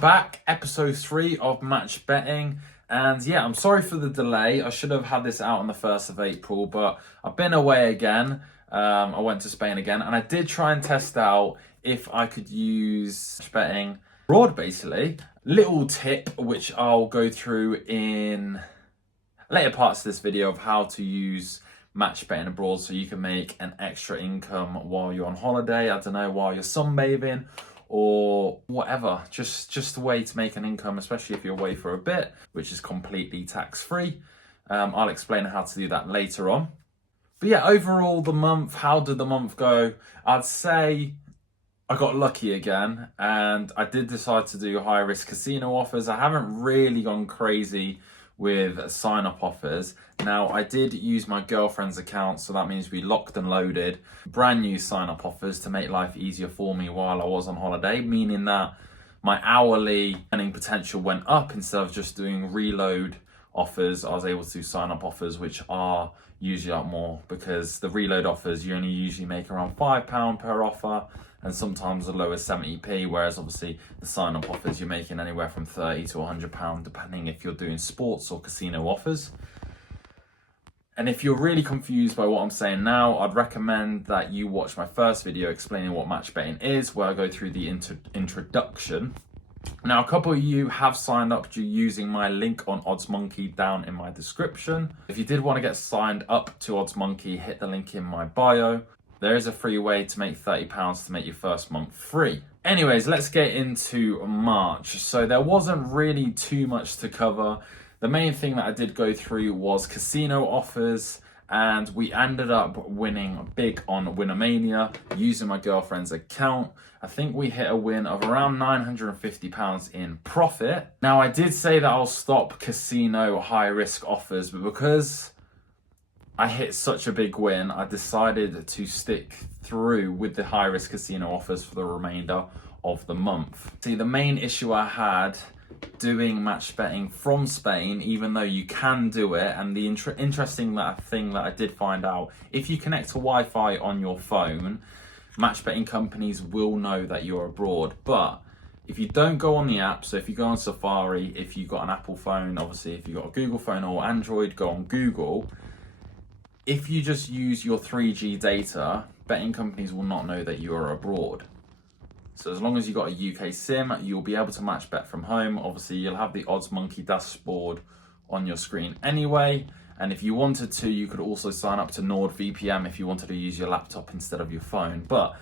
back, episode 3 of Match Betting. And yeah, I'm sorry for the delay. I should have had this out on the 1st of April, but I've been away again. I went to Spain again, and I did try and test out if I could use Match Betting abroad, basically. Little tip, which I'll go through in later parts of this video, of how to use Match Betting abroad so you can make an extra income while you're on holiday. I don't know, while you're sunbathing or whatever, just a way to make an income, especially if you're away for a bit, which is completely tax-free. I'll explain how to do that later on. But yeah, overall, the month, how did the month go? I'd say I got lucky again, and I did decide to do high-risk casino offers. I haven't really gone crazy with sign-up offers. Now, I did use my girlfriend's account, so that means we locked and loaded brand new sign-up offers to make life easier for me while I was on holiday, meaning that my hourly earning potential went up. Instead of just doing reload offers, I was able to do sign-up offers, which are usually up more, because the reload offers, you only usually make around £5 per offer, and sometimes as low as 70p, whereas obviously the sign-up offers, you're making anywhere from £30 to £100, depending if you're doing sports or casino offers. And if you're really confused by what I'm saying now, I'd recommend that you watch my first video explaining what match betting is, where I go through the introduction. Now, a couple of you have signed up using my link on OddsMonkey down in my description. If you did want to get signed up to OddsMonkey, hit the link in my bio. There is a free way to make £30 to make your first month free. Anyways, let's get into March. So there wasn't really too much to cover. The main thing that I did go through was casino offers, and we ended up winning big on Winomania using my girlfriend's account. I think we hit a win of around £950 in profit. Now, I did say that I'll stop casino high-risk offers, but because I hit such a big win, I decided to stick through with the high-risk casino offers for the remainder of the month. See, the main issue I had doing match betting from Spain, even though you can do it, and the interesting thing that I did find out, if you connect to Wi-Fi on your phone, match betting companies will know that you're abroad. But if you don't go on the app, so if you go on Safari, if you've got an Apple phone, obviously if you've got a Google phone or Android, go on Google. If you just use your 3G data, betting companies will not know that you are abroad. So as long as you've got a UK SIM, you'll be able to match bet from home. Obviously, you'll have the OddsMonkey dashboard on your screen anyway. And if you wanted to, you could also sign up to NordVPN if you wanted to use your laptop instead of your phone. But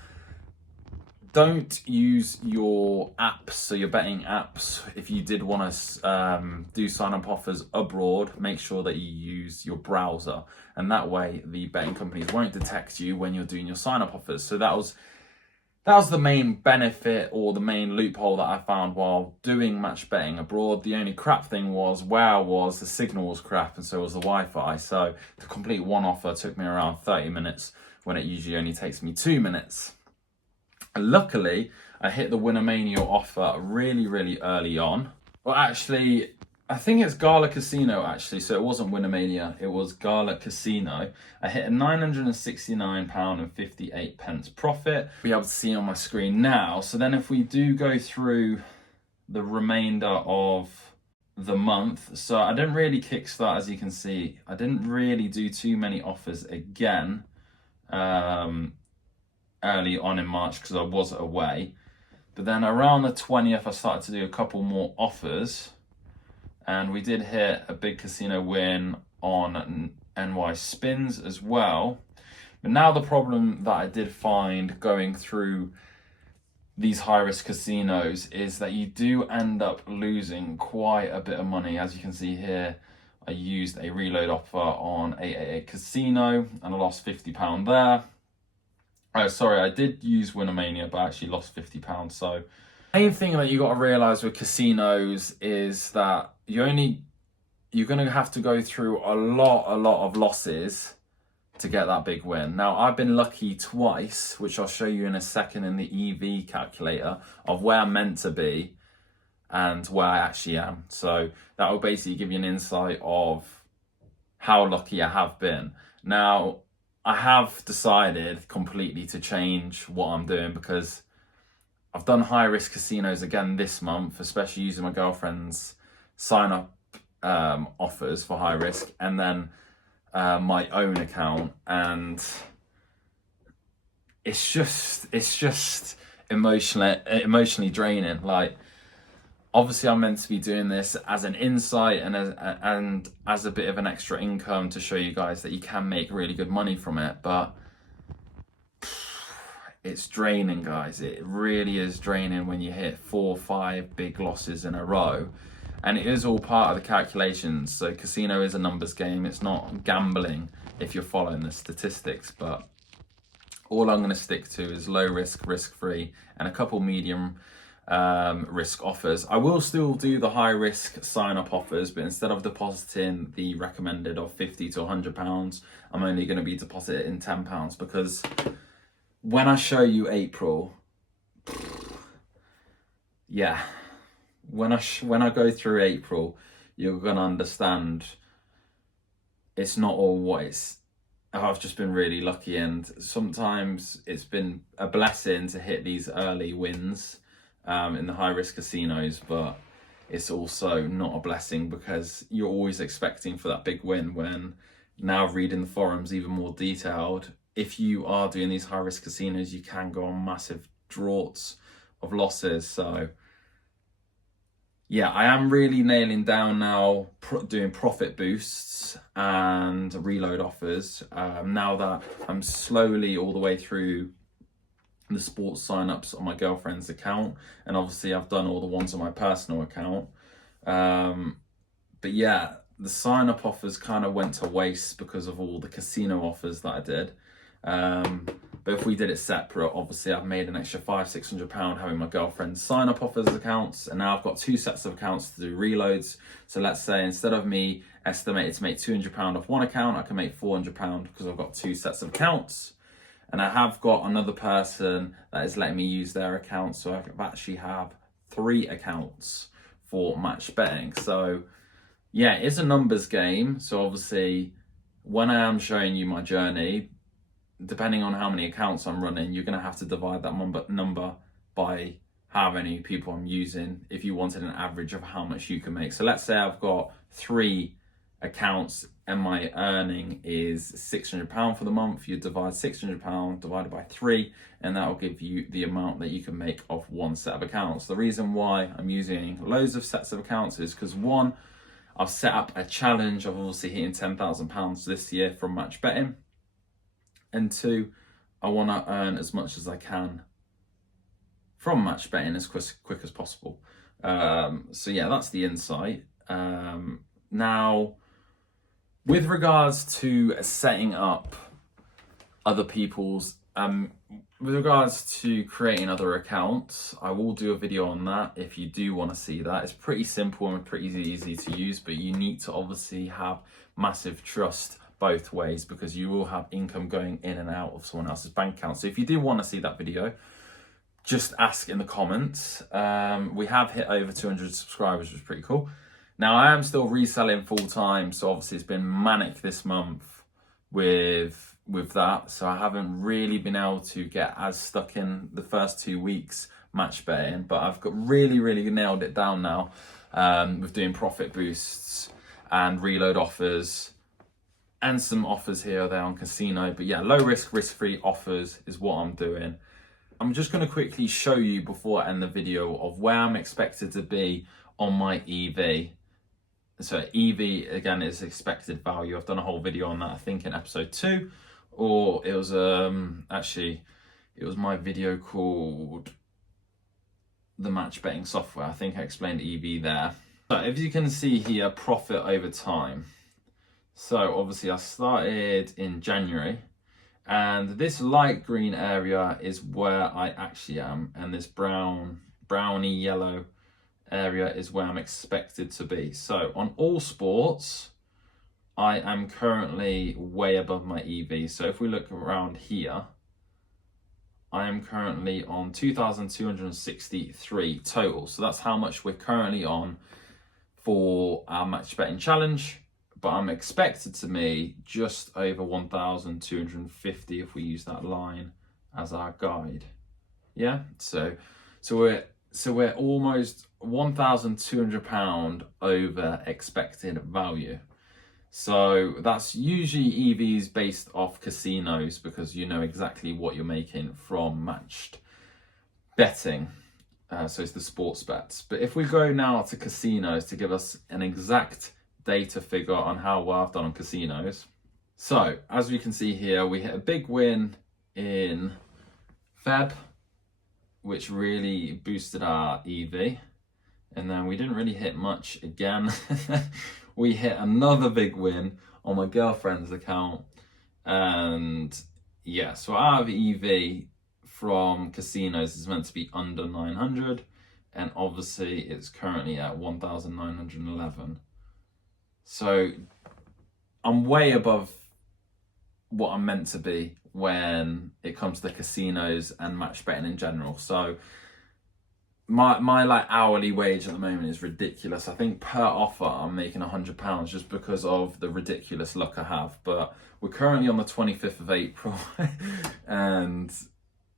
don't use your apps, so your betting apps. If you did want to do sign-up offers abroad, make sure that you use your browser. And that way, the betting companies won't detect you when you're doing your sign-up offers. So that was the main benefit, or the main loophole that I found while doing match betting abroad. The only crap thing was where I was, the signal was crap, and so was the Wi-Fi. So to complete one offer took me around 30 minutes when it usually only takes me 2 minutes. Luckily, I hit the Winomania offer really early on. Well, actually, I think it's Gala Casino, actually. So it wasn't Winomania, it was Gala Casino. I hit a £969.58 profit. Be able to see on my screen now. So then if we do go through the remainder of the month, so I didn't really kickstart, as you can see. I didn't really do too many offers again early on in March because I was away. But then around the 20th, I started to do a couple more offers. And we did hit a big casino win on NY Spins as well. But now the problem that I did find going through these high-risk casinos is that you do end up losing quite a bit of money. As you can see here, I used a reload offer on 888 Casino and I lost £50 there. Oh, sorry, I did use Winomania, but I actually lost £50. So the main thing that you got to realize with casinos is that you're going to have to go through a lot of losses to get that big win. Now, I've been lucky twice, which I'll show you in a second in the EV calculator of where I'm meant to be and where I actually am. So that will basically give you an insight of how lucky I have been. Now, I have decided completely to change what I'm doing because I've done high risk casinos again this month, especially using my girlfriend's sign up offers for high risk, and then my own account, and it's just emotionally draining. Like, obviously I'm meant to be doing this as an insight and as a bit of an extra income to show you guys that you can make really good money from it, but it's draining, guys. It really is draining when you hit 4 or 5 big losses in a row. And it is all part of the calculations. So casino is a numbers game. It's not gambling if you're following the statistics. But all I'm going to stick to is low risk, risk-free, and a couple medium risk offers. I will still do the high risk sign-up offers, but instead of depositing the recommended of £50 to £100, I'm only going to be depositing £10, because when I show you April, yeah, when I go through April, you're gonna understand it's not all what it's. I've just been really lucky, and sometimes it's been a blessing to hit these early wins in the high risk casinos, but it's also not a blessing because you're always expecting for that big win. When now reading the forums even more detailed, if you are doing these high risk casinos, you can go on massive draughts of losses. So yeah, I am really nailing down now doing profit boosts and reload offers. Now that I'm slowly all the way through the sports signups on my girlfriend's account, and obviously I've done all the ones on my personal account. But yeah, the sign up offers kind of went to waste because of all the casino offers that I did. But if we did it separate, obviously I've made an extra £500-600 having my girlfriend's sign up offers accounts, and now I've got 2 sets of accounts to do reloads. So let's say instead of me estimated to make £200 off one account, I can make £400 because I've got 2 sets of accounts. And I have got another person that is letting me use their account, so I actually have 3 accounts for match betting. So yeah, it's a numbers game. So obviously when I am showing you my journey, depending on how many accounts I'm running, you're going to have to divide that number by how many people I'm using if you wanted an average of how much you can make. So let's say I've got 3 accounts and my earning is £600 for the month. You divide £600 divided by 3, and that will give you the amount that you can make off one set of accounts. The reason why I'm using loads of sets of accounts is because, one, I've set up a challenge of obviously hitting £10,000 this year from match betting. And 2, I want to earn as much as I can from match betting as quick as possible. So yeah, that's the insight. Now, with regards to setting up other people's, with regards to creating other accounts, I will do a video on that if you do want to see that. It's pretty simple and pretty easy to use, but you need to obviously have massive trust both ways, because you will have income going in and out of someone else's bank account. So if you do want to see that video, just ask in the comments. We have hit over 200 subscribers, which is pretty cool. Now I am still reselling full time, so obviously it's been manic this month with that. So I haven't really been able to get as stuck in the first 2 weeks match betting, but I've got really nailed it down now with doing profit boosts and reload offers, and some offers here or there on casino. But yeah, low risk, risk-free offers is what I'm doing. I'm just going to quickly show you before I end the video of where I'm expected to be on my EV. So EV, again, is expected value. I've done a whole video on that, I think in episode 2, or it was actually, it was my video called The Match Betting Software. I think I explained EV there. So if you can see here, profit over time. So obviously I started in January, and this light green area is where I actually am, and this browny yellow area is where I'm expected to be. So on all sports, I am currently way above my EV. So if we look around here, I am currently on 2,263 total. So that's how much we're currently on for our match betting challenge. But I'm expected to be just over 1,250 if we use that line as our guide. Yeah, so So we're almost £1,200 over expected value. So that's usually EVs based off casinos, because you know exactly what you're making from matched betting. So it's the sports bets. But if we go now to casinos to give us an exact data figure on how well I've done on casinos. So as we can see here, we hit a big win in Feb, which really boosted our EV. And then we didn't really hit much again. We hit another big win on my girlfriend's account. And yeah, so our EV from casinos is meant to be under 900. And obviously it's currently at 1,911. So I'm way above what I'm meant to be when it comes to casinos and match betting in general. So my like hourly wage at the moment is ridiculous. I think per offer I'm making £100 just because of the ridiculous luck I have. But we're currently on the 25th of April and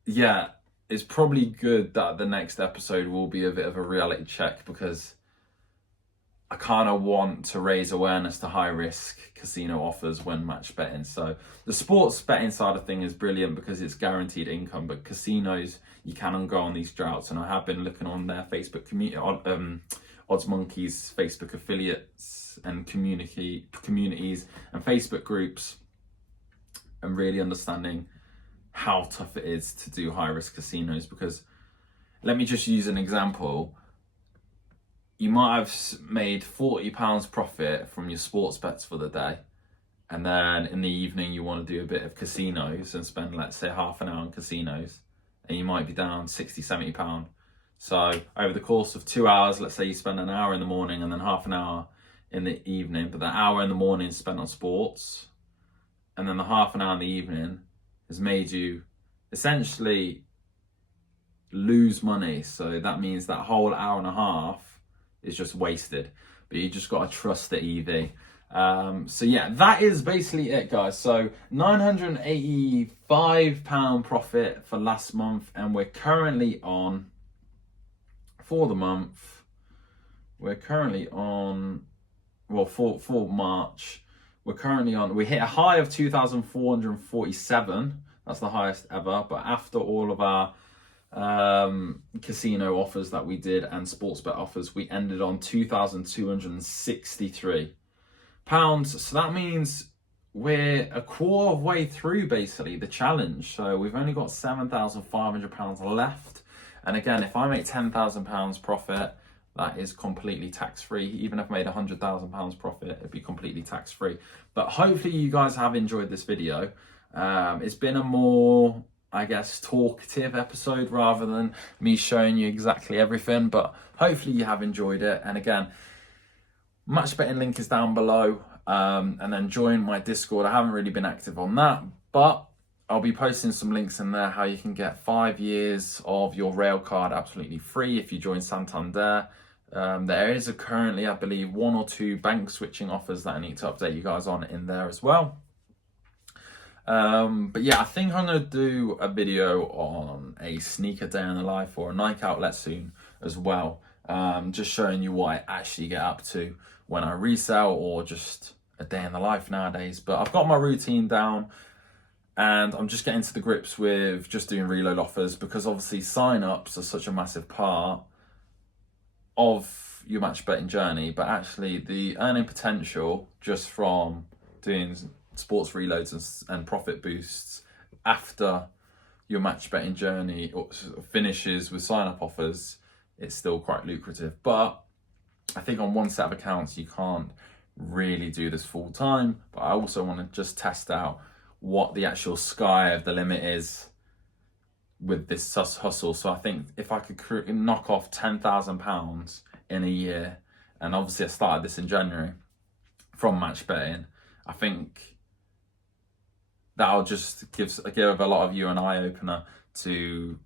yeah, it's probably good that the next episode will be a bit of a reality check, because I kind of want to raise awareness to high risk casino offers when match betting. So the sports betting side of thing is brilliant because it's guaranteed income, but casinos, you can go on these droughts. And I have been looking on their Facebook community, Odds Monkeys, Facebook affiliates and communities and Facebook groups, and really understanding how tough it is to do high risk casinos. Because let me just use an example. You might have made £40 profit from your sports bets for the day, and then in the evening you want to do a bit of casinos and spend, let's say, half an hour on casinos, and you might be down £60-70. So over the course of 2 hours, let's say you spend an hour in the morning and then half an hour in the evening, but the hour in the morning is spent on sports, and then the half an hour in the evening has made you essentially lose money. So that means that whole hour and a half is just wasted, but you just got to trust the EV. So yeah, that is basically it, guys. So £985 profit for last month, and we're currently on, for the month, we're currently on, well, for March, we're currently on, we hit a high of 2,447. That's the highest ever, but after all of our casino offers that we did and sports bet offers, we ended on £2,263. So that means we're a quarter of way through basically the challenge. So we've only got £7,500 left. And again, if I make £10,000 profit, that is completely tax-free. Even if I made £100,000 profit, it'd be completely tax-free. But hopefully you guys have enjoyed this video. It's been a more, I guess, talkative episode rather than me showing you exactly everything, but hopefully you have enjoyed it. And again, match betting link is down below, and then join my Discord. I haven't really been active on that, but I'll be posting some links in there how you can get 5 years of your rail card absolutely free if you join Santander. There is currently, I believe, 1 or 2 bank switching offers that I need to update you guys on in there as well. But yeah, I think I'm going to do a video on a sneaker day in the life or a Nike outlet soon as well. Just showing you what I actually get up to when I resell, or just a day in the life nowadays. But I've got my routine down, and I'm just getting to the grips with just doing reload offers, because obviously sign-ups are such a massive part of your match betting journey, but actually the earning potential just from doing sports reloads and profit boosts after your match betting journey finishes with sign-up offers, it's still quite lucrative. But I think on one set of accounts you can't really do this full time, but I also want to just test out what the actual sky of the limit is with this hustle. So I think if I could knock off £10,000 in a year, and obviously I started this in January from match betting, I think that'll just give a lot of you an eye-opener to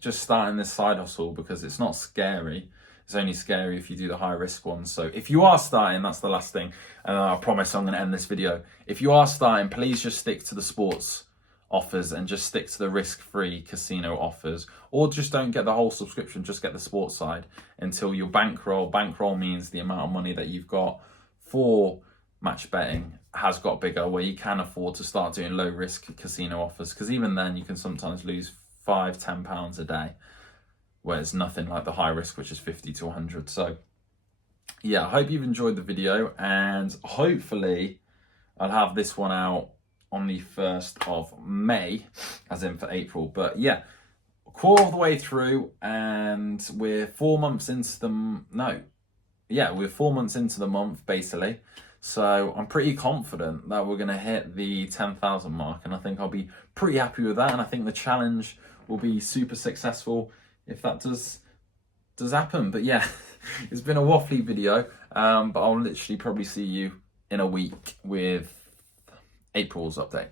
just starting this side hustle, because it's not scary. It's only scary if you do the high-risk ones. So if you are starting, that's the last thing, and I promise I'm going to end this video. If you are starting, please just stick to the sports offers and just stick to the risk-free casino offers, or just don't get the whole subscription, just get the sports side until your bankroll means the amount of money that you've got for match betting has got bigger, where you can afford to start doing low risk casino offers, because even then you can sometimes lose £5-10 a day, where it's nothing like the high risk, which is 50 to 100. So yeah, I hope you've enjoyed the video, and hopefully I'll have this one out on the 1st of May, as in for April. But yeah, quarter of the way through, and we're 4 months into we're 4 months into the month, basically. So I'm pretty confident that we're going to hit the 10,000 mark, and I think I'll be pretty happy with that. And I think the challenge will be super successful if that does happen. But yeah, it's been a waffly video, but I'll literally probably see you in a week with April's update.